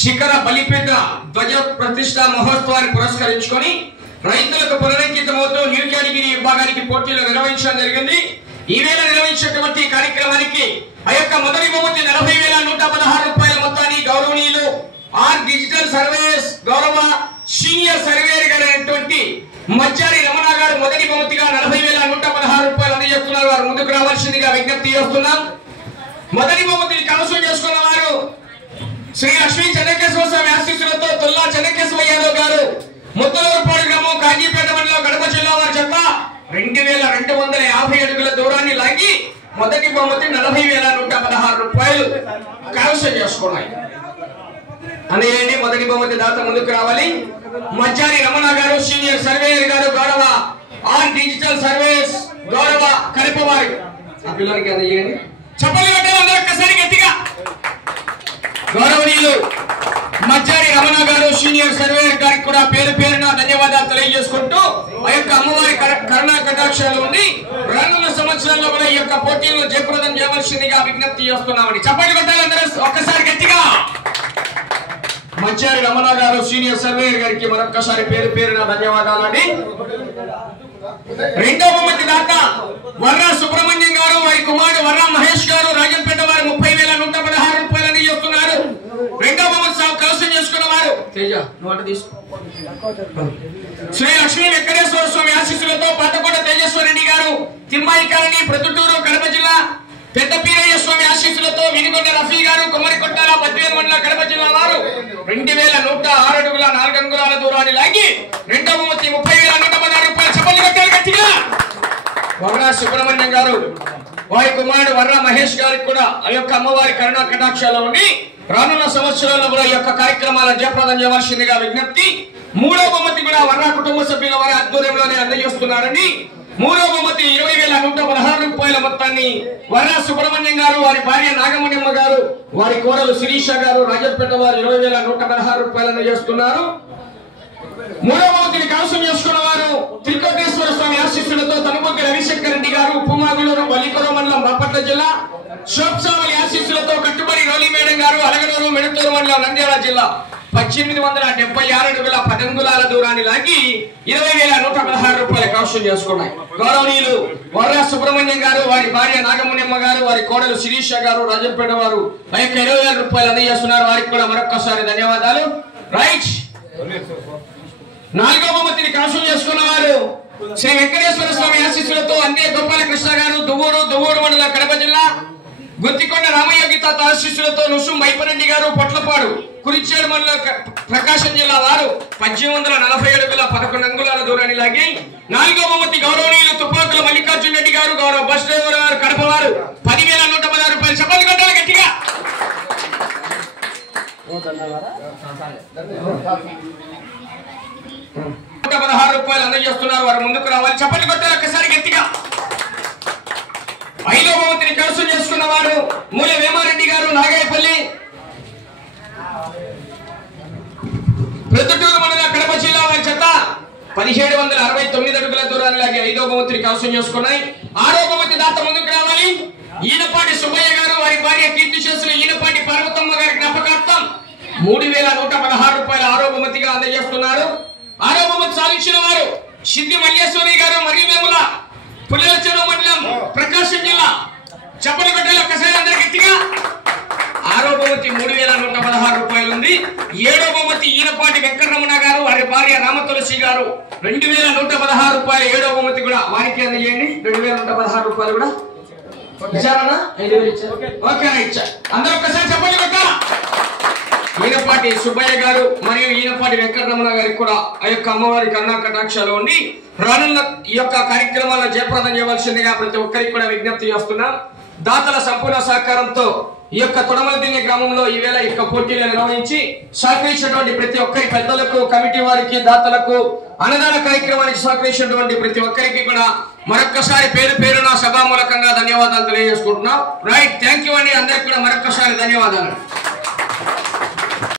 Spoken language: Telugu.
శిఖర బలిపీఠ ధ్వజ ప్రతిష్ట మహోత్సవాన్ని పురస్కరించుకొని రైతులకు పునరంకితమవుతూ న్యూ కేటగిరీ విభాగానికి పోటీలు నిర్వహించడం జరిగింది. ఈవేళ నిర్వహించినటువంటి కార్యక్రమానికి ఆ యొక్క మొదటి బహుమతి 40,116 రూపాయల మొత్తాన్ని గౌరవనీయులు ఆర్ డిజిటల్ సర్వేస్ గౌరవ సీనియర్ సర్వేయర్ గారైనటువంటి మచ్చారి రమణ గారు మొదటి బహుమతిగా 40,116 రూపాయలు అందజేస్తున్నారు. వారు ముందుకు రావాల్సిందిగా విజ్ఞప్తి చేస్తున్నాం. మొదటి బహుమతిని కైవసం చేసుకున్న వారు శ్రీ లక్ష్మీ చెన్నకేశ్వర స్వామి ఆశీస్సులతో తొల్లా చెన్నకేశ్వర యాదవ్ గారు ముద్దలూరుపాడు గ్రామం కాజీపేట మండలం కడప జిల్లా వారి చెత్త 2,250 అడుగుల దూరాన్ని లాగి మొదటి బహుమతి 40,116 రూపాయలు కైవసం చేసుకున్నాయి. అనేది మొదటి బహుమతి దాత ముందుకు రావాలి. మచ్చారి రమణ గారు సీనియర్ సర్వేయర్ గారు గౌరవ ఆర్ డిజిటల్ సర్వేస్ గౌరవ కడప వారి ఆ పిల్లలకి అందజేయండి. చప్పట్లు కొట్టాలి అందరూ ఒక్కసారి గట్టిగా. గౌరవనీయులు మచ్చారి రమణ గారు సీనియర్ సర్వేయర్ గారికి కూడా పేరు పేరున ధన్యవాదాలు తెలియజేసుకుంటూ ఆ యొక్క అమ్మవారి కరుణా కటాక్షాలు ఉండి రానున్న సంవత్సరాల్లో కూడా ఈ యొక్క పోటీలను జయప్రదం చేయవలసిందిగా విజ్ఞప్తి చేస్తున్నామని చప్పట్లు కొట్టాలి అందరూ ఒక్కసారి గట్టిగా. మచ్చారి రమణ గారు సీనియర్ సర్వేయర్ గారికి మరొక్కసారి పేరు పేరున ధన్యవాదాలని. రెండవ బహుమతి దాత వర్రా సుబ్రహ్మణ్యం గారు వారి కుమారుడు వర్రా మహేష్ గారు రాజంపేట వారు 30,116 రూపాయలని చెప్తున్నారు. రెండవ బహుమతి కైవసం చేసుకున్న వారు తేజ శ్రీ లక్ష్మీ వెంకటేశ్వర స్వామి ఆశీస్సులతో పాతకోట తేజేశ్వర రెడ్డి గారు తిమ్మాయి కాలనీ ప్రొద్దుటూరు కడప జిల్లా పెద్ద పీరయ్య స్వామి ఆశీస్సులతో వినిగొండ రఫీ గారు కుమ్మరికొట్టాల బద్వేలు మండలం కడప జిల్లా వారు 2,106 అడుగుల 4 అంగుళాల దూరాన్ని లాగి రెండవ బహుమతి 30,116 రూపాయలు చప్పట్లు కొట్టారు గట్టిగా. వర్రా సుబ్రహ్మణ్యం గారు వారి కుమారుడు వర్రా మహేష్ గారికి కూడా ఆ యొక్క అమ్మవారి కరుణా కటాక్షాలు ఉండి రానున్న సంవత్సరాల్లో కూడా ఈ యొక్క కార్యక్రమాలను జయప్రదం చేయవలసిందిగా విజ్ఞప్తి. మూడవ బహుమతి కూడా వర్రా కుటుంబ సభ్యుల వారి ఆధ్వర్యంలోనే అందజేస్తున్నారని. మూడవ బహుమతి 20,116 రూపాయల మొత్తాన్ని వర్రా సుబ్రహ్మణ్యం గారు వారి భార్య నాగమణిమ్మ గారు వారి కోడలు శిరీష గారు రాజంపేట వారు 20,116 రూపాయలు అందజేస్తున్నారు. మూడవ బహుమతిని కైవసం చేసుకున్న వారు త్రికోటేశ్వర స్వామి ఆశీస్సులతో తనుబొగ్గి రవిశంకర్ రెడ్డి గారు ఉప్పుమాగులూరు బలికొర మండలం బాపట్ల జిల్లా శోభసావలి ఆశీస్సులతో కట్టుబడి రోలి మేడం గారు అలగనూరు మెడతూరు మండలం నంద్యాల జిల్లా 1,876 అడుగుల 10 అంగుళాల దూరాన్ని లాగి 20,116 రూపాయలు కైవసం చేసుకున్నాయి. గౌరవనీయులు వర్రా సుబ్రహ్మణ్యం గారు వారి భార్య నాగమునిమ్మ గారు వారి కోడలు శిరీష గారు రాజంపేట వారు 20,000 రూపాయలు అందజేస్తున్నారు. వారికి కూడా మరొక్కసారి ధన్యవాదాలు. రైట్. నాలుగవ బహుమతిని కైవసం చేసుకున్న వారు శ్రీ వెంకటేశ్వర స్వామి ఆశీస్సులతో అన్నే గోపాలకృష్ణ గారు దువ్వూరు మండలం కడప జిల్లా గుత్తికొండ రామయ్య గీత ఆశీస్సులతో నుసుం మైపరెడ్డి గారు పొట్లపాడు కురిచేడు మండలం ప్రకాశం జిల్లా వారు 1,840 అడుగుల 11 అంగుళాల దూరాన్ని లాగి నాలుగవ బహుమతి గౌరవనీయులు తుపాకుల మల్లికార్జున రెడ్డి గారు గౌరవ బస్ డ్రైవర్ గారు కడప వారు 10,116 రూపాయలు చప్పట్లు కొట్టాలి గట్టిగా. 116 రూపాయలు అందజేస్తున్నారు. వారు ముందుకు రావాలి. చప్పట్లు కొట్టాలి ఒక్కసారి గట్టిగా. ఐదవ బహుమతిని కైవసం చేసుకున్న వారు మూల వేమారెడ్డి గారు నాగాయపల్లి ప్రొద్దుటూరు మండలం కడప జిల్లా వారి చెత్త 1,769 అడుగుల దూరాన్ని లాగి ఐదవ బహుమతిని కైవసం చేసుకున్నాయి. ఆరో బహుమతి దాత ముందుకు రావాలి. ఈనపాటి సుబ్బయ్య గారు వారి భార్య కీర్తిశేషులు ఈనపాటి పార్వతమ్మ గారి జ్ఞాపకార్థం 3,116 రూపాయలు ఆరో బహుమతిగా అందజేస్తున్నారు. ఆరో బహుమతి సాధించిన వారు సిద్ధి మల్లేశ్వరి గారు మరియు మేముల పుల్లలచెరు మండలం ప్రకాశం జిల్లా చప్పట్లు కొట్టాలి ఒక్కసారి అందరు గట్టిగా. ఆరో బహుమతి 3,116 రూపాయలు ఉంది. ఏడో బహుమతి ఈనపాటి వెంకటరమణ గారు వారి భార్య రామతులసి గారు 2,116 రూపాయలు ఏడో బహుమతి కూడా వారికి అందజేయండి. 2,116 రూపాయలు కూడా ఇచ్చారన్నా? 5,000 ఇచ్చారు. ఓకేనా ఇచ్చా. అందరూ ఒక్కసారి చప్పట్లు కొట్టాలి. ఈనపాటి సుబ్బయ్య గారు మరియు ఈనపాటి వెంకటరమణ గారికి కూడా ఆ యొక్క అమ్మవారి కరుణా కటాక్షాలు ఉండి రానున్న ఈ యొక్క కార్యక్రమాలను జయప్రదం చేయవలసిందిగా ప్రతి ఒక్కరికి కూడా విజ్ఞప్తి చేస్తున్నాం. దాతల సంపూర్ణ సహకారంతో ఈ యొక్క తొడమలదిన్నె గ్రామంలో ఈవేళ ఈ యొక్క పోటీలు నిర్వహించి సహకరించినటువంటి ప్రతి ఒక్కరి పెద్దలకు కమిటీ వారికి దాతలకు అన్నదాన కార్యక్రమానికి సహకరించినటువంటి ప్రతి ఒక్కరికి కూడా మరొక్కసారి పేరు పేరున సభామూలకంగా ధన్యవాదాలు తెలియజేసుకుంటున్నాం. రైట్. థ్యాంక్ యూ అండి. అందరికి కూడా మరొక్కసారి ధన్యవాదాలు.